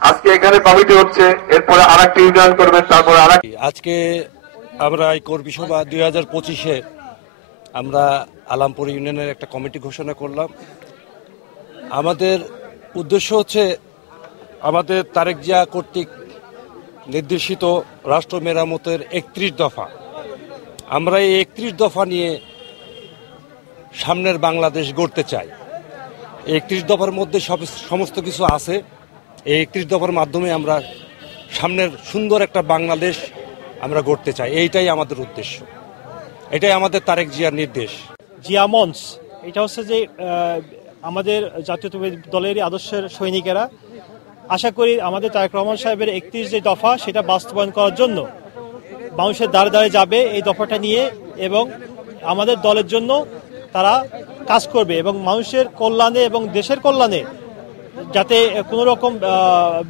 আজকে এখানে কমিটি হচ্ছে, এরপরে আরেকটি ইউনিয়ন করবেন, তারপরে আজকে আমরা এই কর্মী সভা 2025-এ আমরা আলামপুর ইউনিয়নের একটা কমিটি ঘোষণা করলাম। আমাদের উদ্দেশ্য হচ্ছে আমাদের তারেক জিয়া কর্তৃক নির্দেশিত রাষ্ট্র মেরামতের 31 দফা। আমরা এই 31 দফা নিয়ে সামনের বাংলাদেশ গড়তে চাই। এই 31 দফার মধ্যে সমস্ত কিছু আছে। এই 31 দফার মাধ্যমে আমরা সামনের সুন্দর একটা বাংলাদেশ আমরা গড়তে চাই। এইটাই আমাদের উদ্দেশ্য, এটাই আমাদের তারেক জিয়ার নির্দেশ। জিয়া মঞ্চ এটা হচ্ছে যে আমাদের জাতীয়তাবাদী দলেরই আদর্শের সৈনিকেরা। আশা করি আমাদের তারেক রহমান সাহেবের 31 যে দফা সেটা বাস্তবায়ন করার জন্য মানুষের দ্বারে দ্বারে যাবে এই দফাটা নিয়ে, এবং আমাদের দলের জন্য তারা কাজ করবে এবং মানুষের কল্যাণে এবং দেশের কল্যাণে যাতে কোনো রকম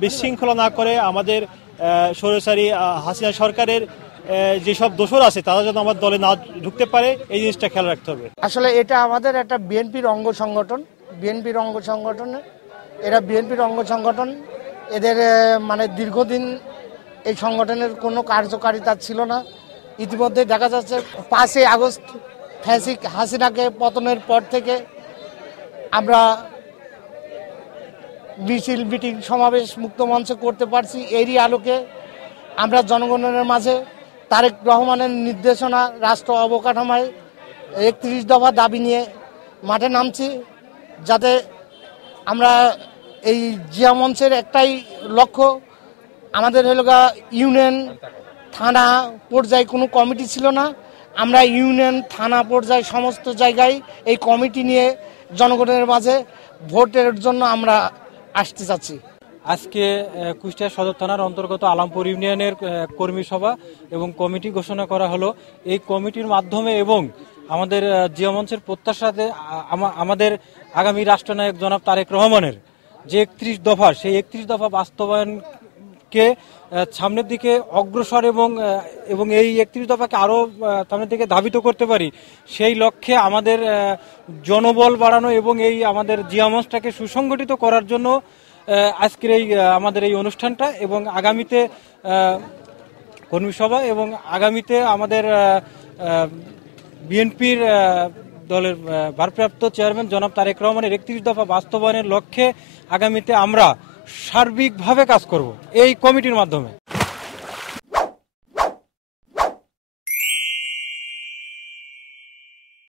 বিশৃঙ্খলা না করে আমাদের স্বৈরাচারী হাসিনা সরকারের যেসব দোষর আছে তারা যেন আমার দলে না ঢুকতে পারে এই জিনিসটা খেয়াল রাখতে হবে। আসলে এটা আমাদের একটা বিএনপির অঙ্গ সংগঠন, এরা বিএনপির অঙ্গ সংগঠন। এদের মানে দীর্ঘদিন এই সংগঠনের কোনো কার্যকারিতা ছিল না। ইতিমধ্যে দেখা যাচ্ছে 5ই আগস্ট ফ্যাসিক হাসিনাকে পতনের পর থেকে আমরা মিছিল, মিটিং, সমাবেশ মুক্ত মঞ্চে করতে পারছি। এরই আলোকে আমরা জনগণের মাঝে তারেক রহমানের নির্দেশনা রাষ্ট্র অবকাঠামোয় 31 দফা দাবি নিয়ে মাঠে নামছি, যাতে আমরা এই জিয়া মঞ্চের একটাই লক্ষ্য, আমাদের হলো ইউনিয়ন থানা পর্যায়ে কোনো কমিটি ছিল না। আমরা ইউনিয়ন থানা পর্যায়ে সমস্ত জায়গায় এই কমিটি নিয়ে জনগণের মাঝে ভোটের জন্য আমরা আসতে চাচ্ছি। আজকে কুষ্টিয়া সদর থানার অন্তর্গত আলামপুর ইউনিয়নের কর্মী সভা এবং কমিটি ঘোষণা করা হলো। এই কমিটির মাধ্যমে এবং আমাদের জিয়া মঞ্চের প্রত্যাশাতে আমাদের আগামী রাষ্ট্রনায়ক জনাব তারেক রহমানের যে 31 দফা, সেই 31 দফা বাস্তবায়নকে সামনের দিকে অগ্রসর এবং এই 31 দফাকে আরও সামনের দিকে ধাবিত করতে পারি, সেই লক্ষ্যে আমাদের জনবল বাড়ানো এবং এই আমাদের জিয়া মঞ্চটাকে সুসংগঠিত করার জন্য আজকের আমাদের এই অনুষ্ঠানটা, এবং আগামীতে কর্মী সভা এবং আগামীতে আমাদের বিএনপির দলের ভারপ্রাপ্ত চেয়ারম্যান জনাব তারেক রহমানের 31 দফা বাস্তবায়নের লক্ষ্যে আগামীতে আমরা সার্বিকভাবে কাজ করব এই কমিটির মাধ্যমে।